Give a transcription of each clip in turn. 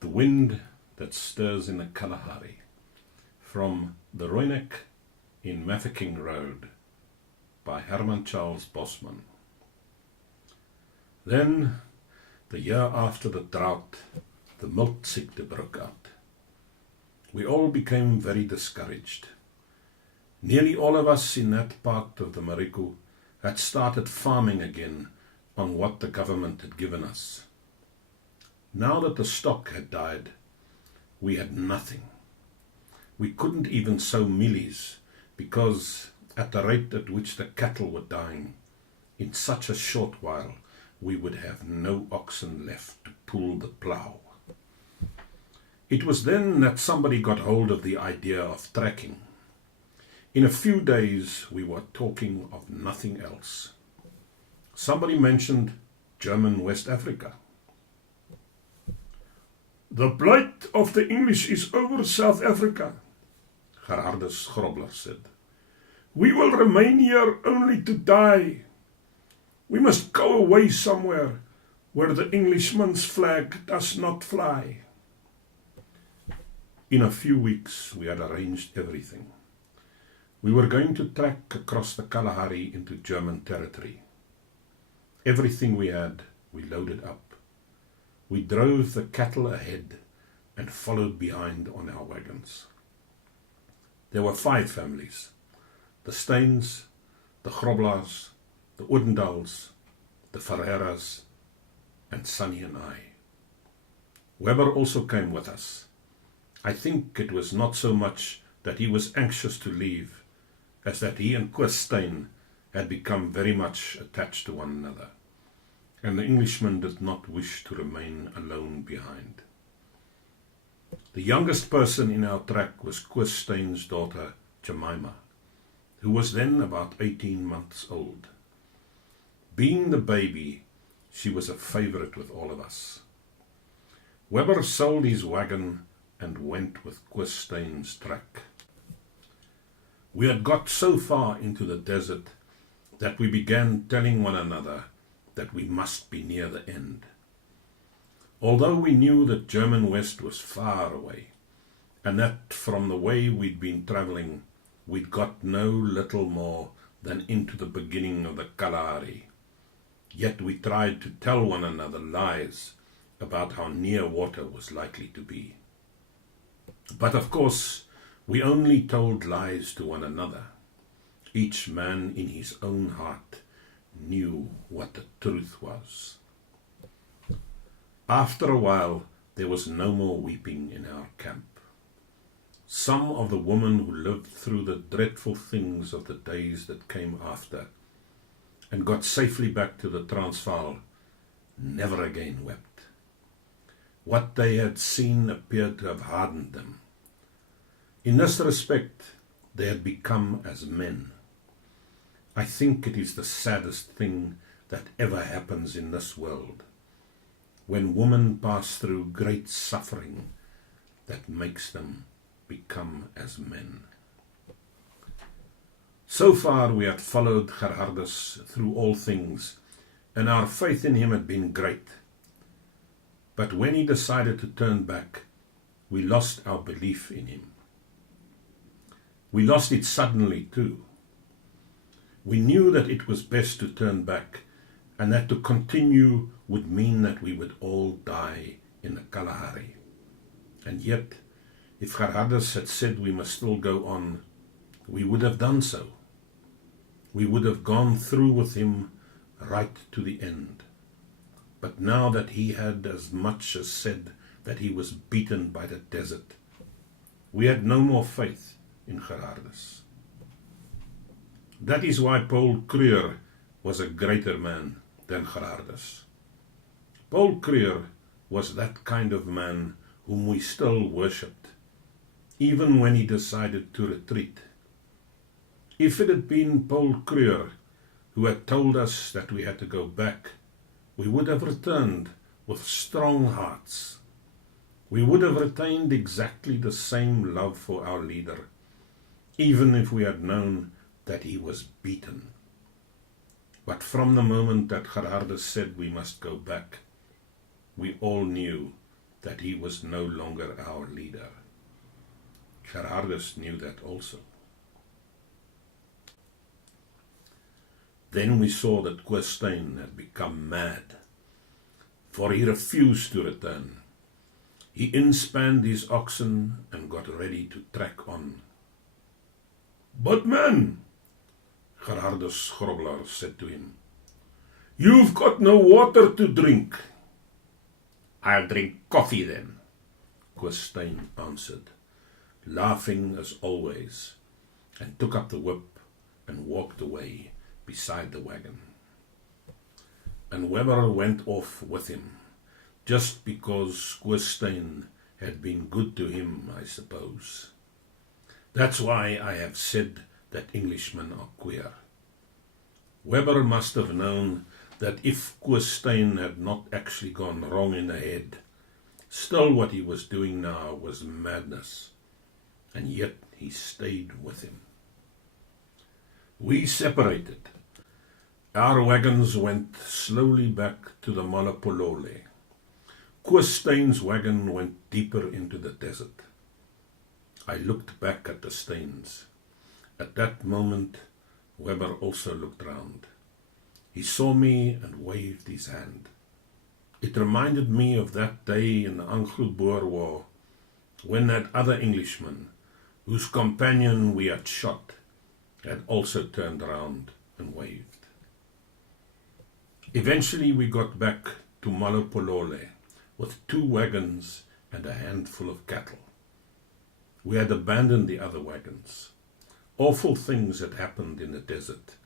The Wind That Stirs in the Kalahari, from the Rooinek in Mafeking Road, by Herman Bosman. Then, the year after the drought, the miltsiekte broke out. We all became very discouraged. Nearly all of us in that part of the Mariku had started farming again on what the government had given us. Now that the stock had died, we had nothing. We couldn't even sow mealies because, at the rate at which the cattle were dying, in such a short while we would have no oxen left to pull the plough. It was then that somebody got hold of the idea of trekking. In a few days we were talking of nothing else. Somebody mentioned German West Africa. "The blight of the English is over South Africa," Gerhardus Grobler said. "We will remain here only to die. We must go away somewhere where the Englishman's flag does not fly." In a few weeks we had arranged everything. We were going to trek across the Kalahari into German territory. Everything we had, we loaded up. We drove the cattle ahead and followed behind on our wagons. There were 5 families: the Steins, the Groblers, the Oudendals, the Ferreiras, and Sunny and I. Weber also came with us. I think it was not so much that he was anxious to leave, as that he and Koos Stein had become very much attached to one another, and the Englishman did not wish to remain alone behind. The youngest person in our track was Koos Stein's daughter, Jemima, who was then about 18 months old. Being the baby, she was a favorite with all of us. Weber sold his wagon and went with Koos Stein's track. We had got so far into the desert that we began telling one another that we must be near the end. Although we knew that German West was far away, and that from the way we'd been travelling, we'd got no little more than into the beginning of the Kalahari, yet we tried to tell one another lies about how near water was likely to be. But of course, we only told lies to one another. Each man in his own heart knew what the truth was. After a while, there was no more weeping in our camp. Some of the women who lived through the dreadful things of the days that came after and got safely back to the Transvaal never again wept. What they had seen appeared to have hardened them. In this respect, they had become as men. I think it is the saddest thing that ever happens in this world, when women pass through great suffering that makes them become as men. So far we had followed Gerhardus through all things, and our faith in him had been great. But when he decided to turn back, we lost our belief in him. We lost it suddenly too. We knew that it was best to turn back, and that to continue would mean that we would all die in the Kalahari. And yet, if Gerhardus had said we must still go on, we would have done so. We would have gone through with him right to the end. But now that he had as much as said that he was beaten by the desert, we had no more faith in Gerhardus. That is why Paul Kruger was a greater man than Gerhardus. Paul Kruger was that kind of man whom we still worshipped, even when he decided to retreat. If it had been Paul Kruger who had told us that we had to go back, we would have returned with strong hearts. We would have retained exactly the same love for our leader, even if we had known that he was beaten. But from the moment that Gerhardus said we must go back, we all knew that he was no longer our leader. Gerhardus knew that also. Then we saw that Koos had become mad, for he refused to return. He inspanned his oxen and got ready to track on. "Bosman," Gerhardus Grobbelaar said to him, "you've got no water to drink." "I'll drink coffee then," Koos answered, laughing as always, and took up the whip and walked away beside the wagon. And Weber went off with him, just because Koos had been good to him, I suppose. That's why I have said that Englishmen are queer. Weber must have known that if Koos had not actually gone wrong in the head, still what he was doing now was madness, and yet he stayed with him. We separated. Our wagons went slowly back to the Malapolole. Koos wagon went deeper into the desert. I looked back at the Steins. At that moment, Weber also looked round. He saw me and waved his hand. It reminded me of that day in the Anglo-Boer War, when that other Englishman, whose companion we had shot, had also turned round and waved. Eventually we got back to Malapolole with 2 wagons and a handful of cattle. We had abandoned the other wagons. Awful things had happened in the desert.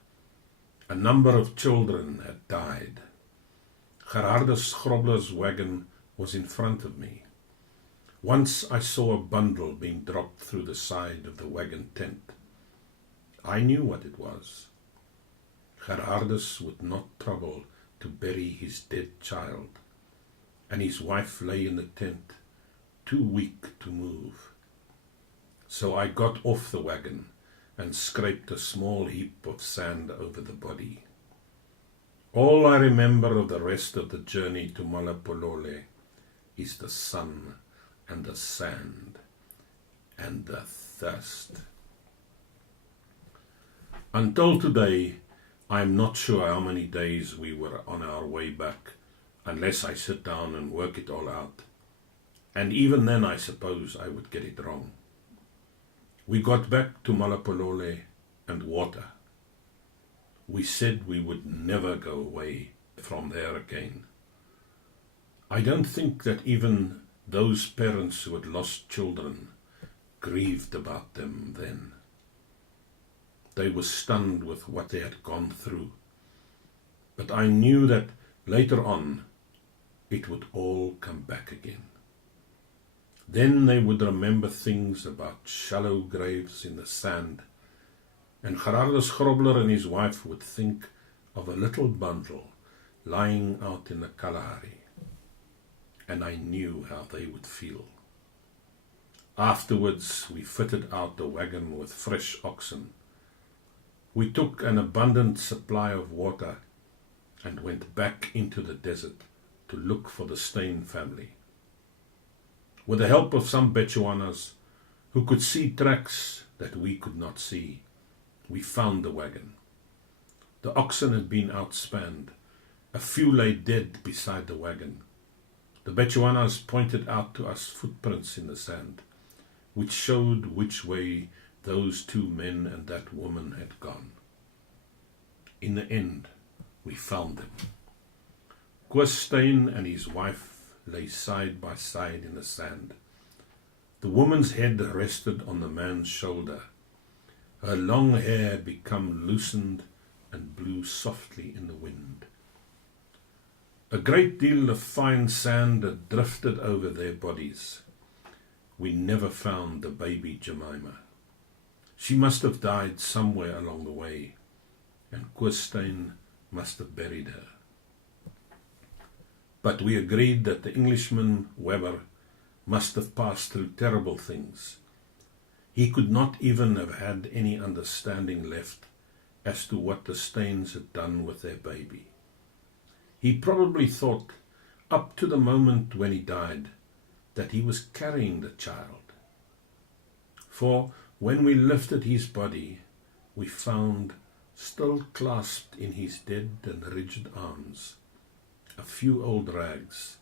A number of children had died. Gerhardus Grobbelaar's wagon was in front of me. Once I saw a bundle being dropped through the side of the wagon tent. I knew what it was. Gerhardus would not trouble to bury his dead child, and his wife lay in the tent, too weak to move. So I got off the wagon and scraped a small heap of sand over the body. All I remember of the rest of the journey to Malapolole is the sun and the sand and the thirst. Until today, I am not sure how many days we were on our way back, unless I sit down and work it all out. And even then I suppose I would get it wrong. We got back to Malapolole and water. We said we would never go away from there again. I don't think that even those parents who had lost children grieved about them then. They were stunned with what they had gone through. But I knew that later on it would all come back again. Then they would remember things about shallow graves in the sand, and Gerhardus Grobbelaar and his wife would think of a little bundle lying out in the Kalahari, and I knew how they would feel. Afterwards we fitted out the wagon with fresh oxen. We took an abundant supply of water and went back into the desert to look for the Stein family. With the help of some Bechuanas who could see tracks that we could not see, we found the wagon. The oxen had been outspanned. A few lay dead beside the wagon. The Bechuanas pointed out to us footprints in the sand, which showed which way those 2 men and that woman had gone. In the end, we found them. Koos and his wife lay side by side in the sand. The woman's head rested on the man's shoulder. Her long hair had become loosened and blew softly in the wind. A great deal of fine sand had drifted over their bodies. We never found the baby Jemima. She must have died somewhere along the way, and Koos must have buried her. But we agreed that the Englishman, Weber, must have passed through terrible things. He could not even have had any understanding left as to what the Steins had done with their baby. He probably thought, up to the moment when he died, that he was carrying the child. For when we lifted his body, we found, still clasped in his dead and rigid arms, a few old rags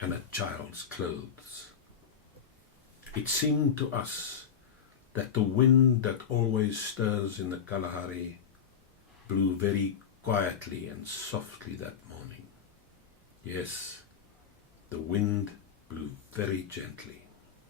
and a child's clothes. It seemed to us that the wind that always stirs in the Kalahari blew very quietly and softly that morning. Yes, the wind blew very gently.